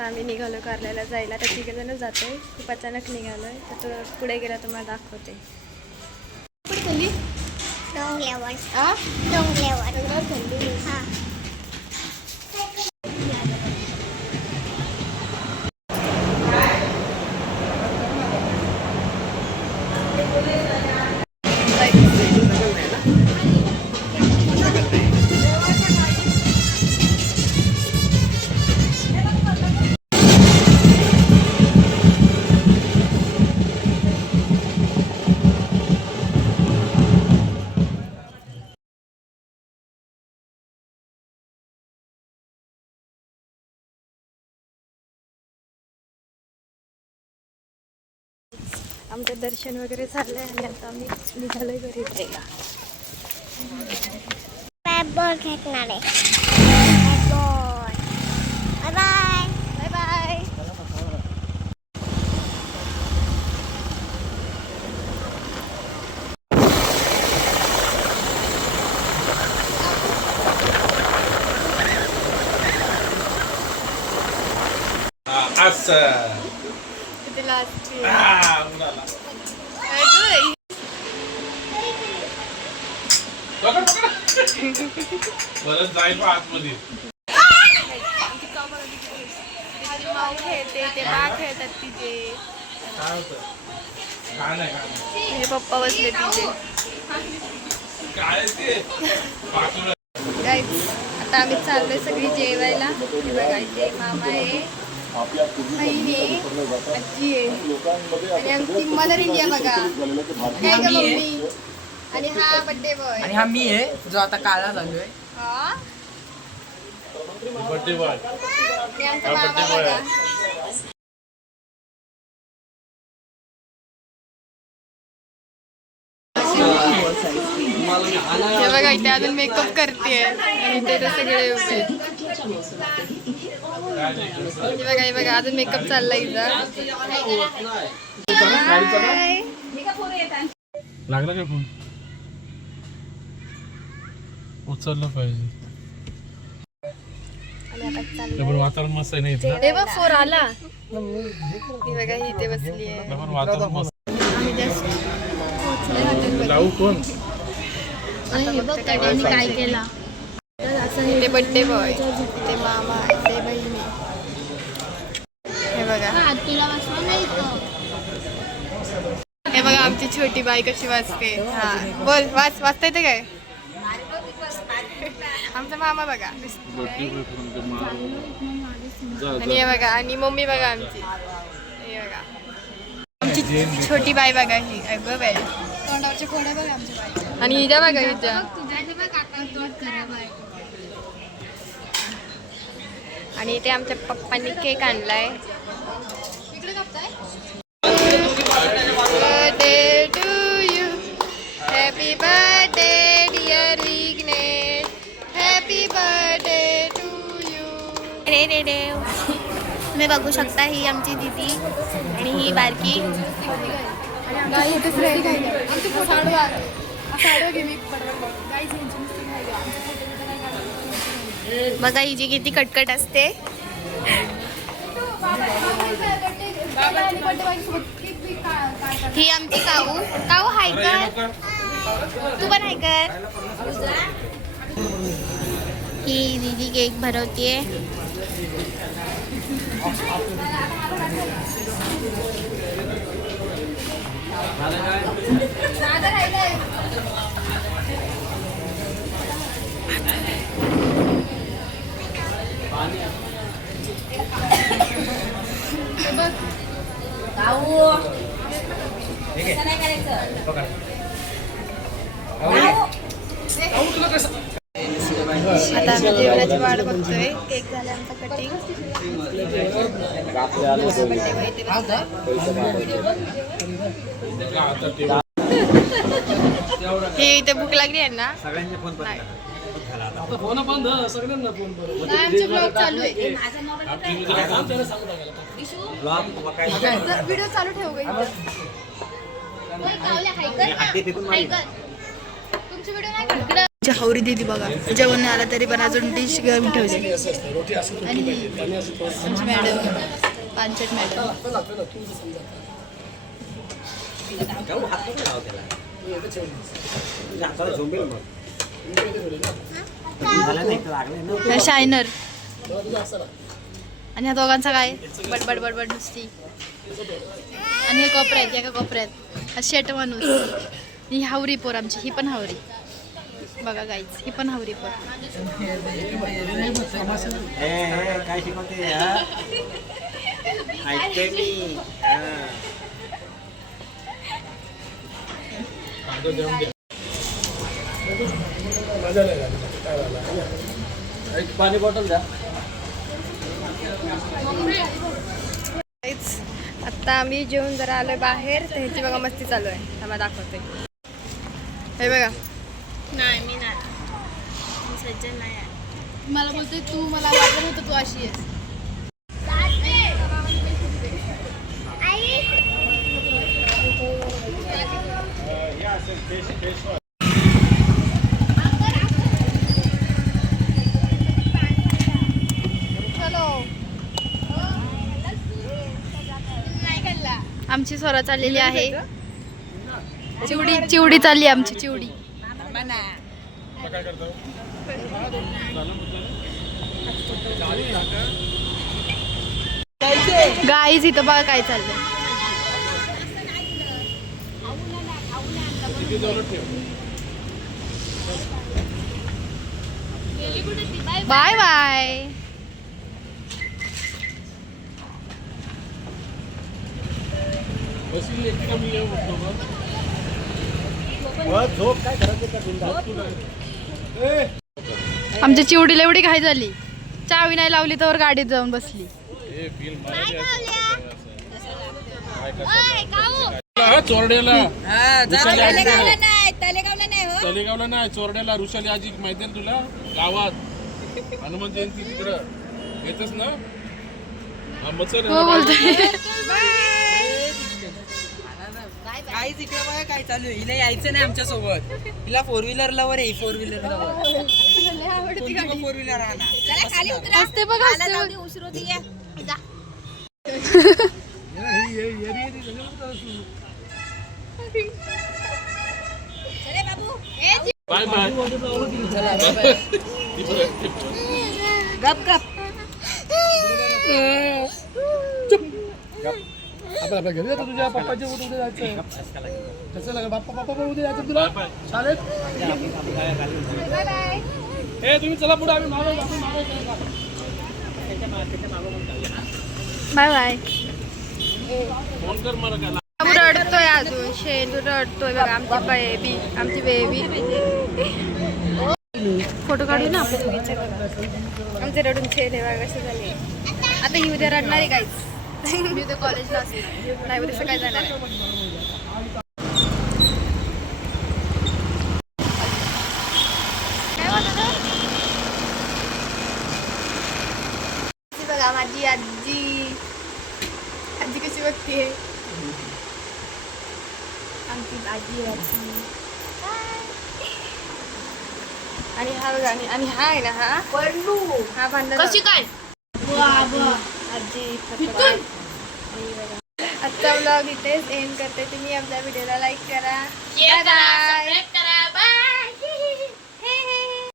आता आम्ही निघालो कारल्याला जायला. तर तिघेजण जातोय. खूप अचानक निघालोय. तर तो पुढे गेला तुम्हाला दाखवते. कुठे चालली? डोंगल्यावर. हां. आमचं दर्शन वगैरे झालंय आणि आता आम्ही निघालोय घरी जायला. बॉल खेळणार आहे. Ball. Bye bye. Bye bye. किती लागते. परत जाईल आतमध्ये. माऊ खेळते ते बा खेळतात तिथे. काय होतं? काय नाही हे पप्पा बसले तिथे. काय ते गाईज आता आम्ही चाललोय सगळी जेवायला. हे बघा इथे मामा आहे, बहीण आहे, आजी आहे आणि आमची मदर इंडिया बघा. काय ग मम्मी? आणि हा बड्डे बॉय. आणि हा मी आहे जो आता काळा झालोय. हा बर्थडे बॉय. ते आमचा मामा बघा. हे बघा इथे अजून मेकअप करते आणि इथे तर सगळे उभे. हे बघा अजून मेकअप चाललाय इथं. लागला का फोन? उचललं पाहिजे. पण वातावरण मस्त आहे. नाही हे बघ फोर आला. ही बघा ही इथे बसली आहे. वातावरण मस्त. आम्ही जस्ट पोहोचले हॉटेलमध्ये. जाऊ कोण? हे बघ त्यांनी काय केला. ते बड्डे बॉय, ते मामा, ते बहिणी. हे बघा हे बघा आमची छोटी बाई कशी वाचते. हा बोल वाचता येते काय? आमचा मामा बघा. आणि हे बघा आणि मम्मी बघा आमची. हे बघा आमची छोटी बाई बघा ही. अगं बाई तोंडावरचे खोडे बघा आमच्या बाई. आणि हिजा बघा हिजा. आणि इथे आमच्या पप्पांनी केक आणलाय. Birthday to you, happy birthday dear Vighnesh, happy birthday to you. रे रे रे. तुम्ही बघू शकता ही आमची दीदी आणि ही बारकी. बघा हिची किती कटकट असते. ही आमची काऊ. काऊ हाय कर. तू पण हाय कर. ही दीदी केक भरवतीये. आता आम्ही जेवणाची वाट बघतोय. केक झाला आमचा कटिंग. हे इथे भूक लागली आहे ना. फोन बंद. सगळ्यांना फोन बंद. आमचे ब्लॉग चालू आहे. व्हिडिओ चालू ठेव गई. तुमची व्हिडिओ नाही आमची हावरी दिदी बघा जेवण नाही आलं तरी पण अजून डिश घेऊन ठेवली. आणि ही आमची मॅडम पांचट मॅडम. शायनर आणि ह्या दोघांचा काय बडबड बडबड नुसती. आणि हे कोपऱ्यात एका कोपऱ्यात शेट माणूस. ही हावरी पोर आमची, ही पण हावरी बघा गाईच, ही पण हावरी पोर. काय शिकवते ऐकते मी. पाणी बॉटल द्या. आता आम्ही जेवून जरा आलोय बाहेर, तर ह्याची बघा मस्ती चालू आहे. आम्हाला दाखवते. हे बघा नाही मी नाही, मी सज्जन नाही आहे. मला बोलतोय तू, मला वाटलं नव्हतं तू अशी आहेस. आमची स्वरा चाललेली आहे. चिवडी चिवडी चालली आमची चिवडी. गाईज इथं बघा काय चाललंय. Bye bye. आमच्या चिवडीला एवढी घाई झाली, चावी नाही लावली तर गाडीत जाऊन बसली. चोरड्याला तलेगावला नाही, चोरड्याला ऋषाली आजी माहिती आहे ना तुला, गावात हनुमान जयंती तिकडं येतच ना. हो बोलतोय. काहीच इकडे बघा काय चालू आहे. हिला यायचं नाही आमच्या सोबत. हिला 4 व्हीलर लवर आहे. 4 व्हीलर लवर. 4 व्हीलर आणा. असते बघा बाय बाय. गप गप. आपल्या घरी जातो तुझ्या पप्पाच्या उद्या जायचं. कसं लागेल पप्पा उद्या जायचं तुला चालेल. हे तुम्ही चला पुढे, आम्ही बाय बाय. फोन कर मला काय. रडतोय अजून, शेंदू रडतोय बघा. आमची बेबी फोटो काढू ना आपल्या दोघींचे बघा. आमचे रडून छेद आहे बघा कसे झाले. आता ही उद्या रडणार आहे काहीच. मी उद्या कॉलेजला असणार नाही, उद्या सकाळी जाणार आहे. बघा माझी आजी, आजी कशी बघते. आमची आजी आणि हा बघा. आणि हा आहे ना, हा पडलू, हा भांडण कशी काय आजी. आजचा व्लॉग इथेच एंड करते. तुम्ही आपल्या व्हिडिओला लाईक करा. Bye bye.